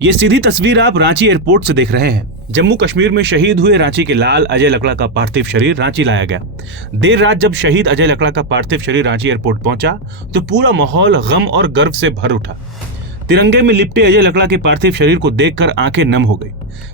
ये सीधी तस्वीर आप रांची एयरपोर्ट से देख रहे हैं। जम्मू कश्मीर में शहीद हुए रांची के लाल अजय लकड़ा का पार्थिव शरीर रांची लाया गया। देर रात जब शहीद अजय लकड़ा का पार्थिव शरीर रांची एयरपोर्ट पहुंचा तो पूरा माहौल गम और गर्व से भर उठा। तिरंगे में लिपटे अजय लकड़ा के पार्थिव शरीर को देखकर आंखें नम हो गई।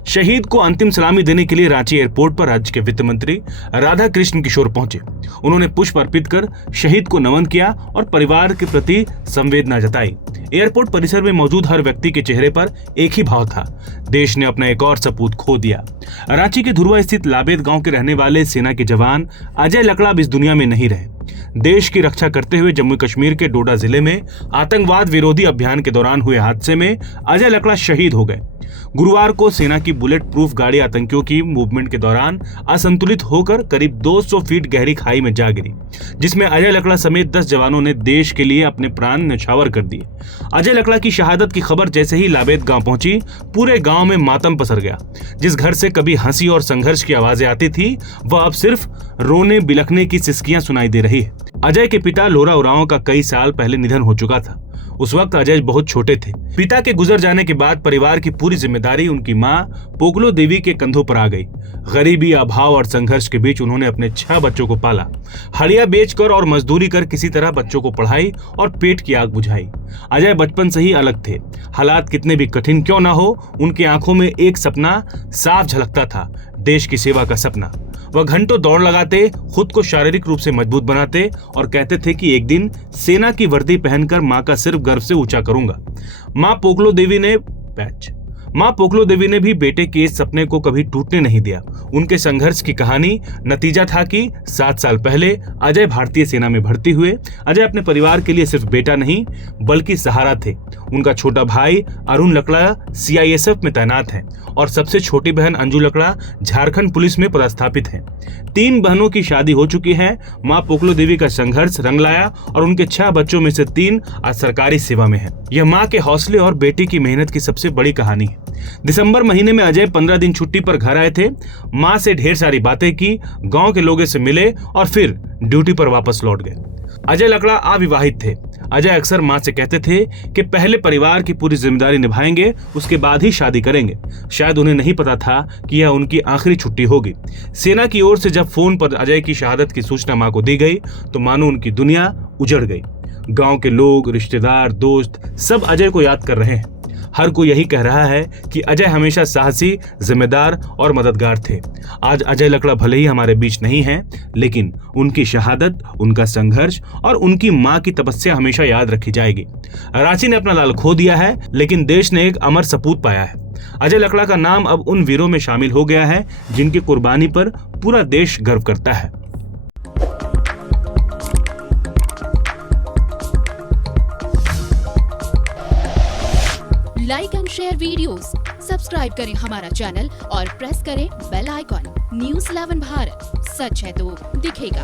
शहीद को अंतिम सलामी देने के लिए रांची एयरपोर्ट पर राज्य के वित्त मंत्री राधा कृष्ण किशोर पहुंचे। उन्होंने पुष्प अर्पित कर शहीद को नमन किया और परिवार के प्रति संवेदना जताई। एयरपोर्ट परिसर में मौजूद हर व्यक्ति के चेहरे पर एक ही भाव था, देश ने अपना एक और सपूत खो दिया। रांची के धुरवा स्थित लाबेद गांव के रहने वाले सेना के जवान अजय लकड़ा अब इस दुनिया में नहीं रहे। देश की रक्षा करते हुए जम्मू कश्मीर के डोडा जिले में आतंकवाद विरोधी अभियान के दौरान हुए हादसे में अजय लकड़ा शहीद हो गए। गुरुवार को सेना की बुलेट प्रूफ गाड़ी आतंकियों की मूवमेंट के दौरान असंतुलित होकर करीब 200 फीट गहरी खाई में जा गिरी, जिसमें अजय लकड़ा समेत 10 जवानों ने देश के लिए अपने प्राण न्यौछावर कर दिए। अजय लकड़ा की शहादत की खबर जैसे ही लाबेद गांव पहुंची, पूरे गांव में मातम पसर गया। जिस घर से कभी हंसी और संघर्ष की आवाजें आती थी, वह अब सिर्फ रोने बिलखने की सिसकियां सुनाई दे रही है। अजय के पिता लोरा उरांव का कई साल पहले निधन हो चुका था। उस वक्त अजय बहुत छोटे थे। पिता के गुजर जाने के बाद परिवार की पूरी जिम्मेदारी उनकी मां पोगलो देवी के कंधों पर आ गई। गरीबी, अभाव और संघर्ष के बीच उन्होंने अपने 6 बच्चों को पाला। हड़िया बेचकर और मजदूरी कर किसी तरह बच्चों को पढ़ाई और पेट की आग बुझाई। अजय बचपन से ही अलग थे। हालात कितने भी कठिन क्यों ना हो, उनकी आंखों में एक सपना साफ झलकता था, देश की सेवा का सपना। वह घंटों दौड़ लगाते, खुद को शारीरिक रूप से मजबूत बनाते और कहते थे कि एक दिन सेना की वर्दी पहनकर मां का सिर्फ गर्व से ऊंचा करूंगा। मां पोगलो देवी ने भी बेटे के इस सपने को कभी टूटने नहीं दिया। उनके संघर्ष की कहानी नतीजा था कि 7 साल पहले अजय भारतीय सेना में भर्ती हुए। अजय अपने परिवार के लिए सिर्फ बेटा नहीं बल्कि सहारा थे। उनका छोटा भाई अरुण लकड़ा CISF में तैनात है और सबसे छोटी बहन अंजू लकड़ा झारखंड पुलिस में पदस्थापित है। 3 बहनों की शादी हो चुकी है। मां पोगलो देवी का संघर्ष रंग लाया और उनके 6 बच्चों में से 3 आज सरकारी सेवा में है। यह मां के हौसले और बेटी की मेहनत की सबसे बड़ी कहानी है। दिसंबर महीने में अजय 15 दिन छुट्टी पर घर आए थे। मां से ढेर सारी बातें की, गांव के लोगों से मिले और फिर ड्यूटी पर वापस लौट गए। अजय लकड़ा अविवाहित थे। अजय अक्सर मां से कहते थे कि पहले परिवार की पूरी जिम्मेदारी निभाएंगे, उसके बाद ही शादी करेंगे। शायद उन्हें नहीं पता था कि यह उनकी आखिरी छुट्टी होगी। सेना की ओर से जब फोन पर अजय की शहादत की सूचना मां को दी गई तो मानो उनकी दुनिया उजड़ गई। गांव के लोग, रिश्तेदार, दोस्त सब अजय को याद कर रहे हैं। हर कोई यही कह रहा है कि अजय हमेशा साहसी, जिम्मेदार और मददगार थे। आज अजय लकड़ा भले ही हमारे बीच नहीं हैं, लेकिन उनकी शहादत, उनका संघर्ष और उनकी मां की तपस्या हमेशा याद रखी जाएगी। रांची ने अपना लाल खो दिया है, लेकिन देश ने एक अमर सपूत पाया है। अजय लकड़ा का नाम अब उन वीरों में शामिल हो गया है जिनकी कुर्बानी पर पूरा देश गर्व करता है। Like and share videos, subscribe करें हमारा चैनल और प्रेस करें बेल आइकॉन। News 11 भारत, सच है तो दिखेगा।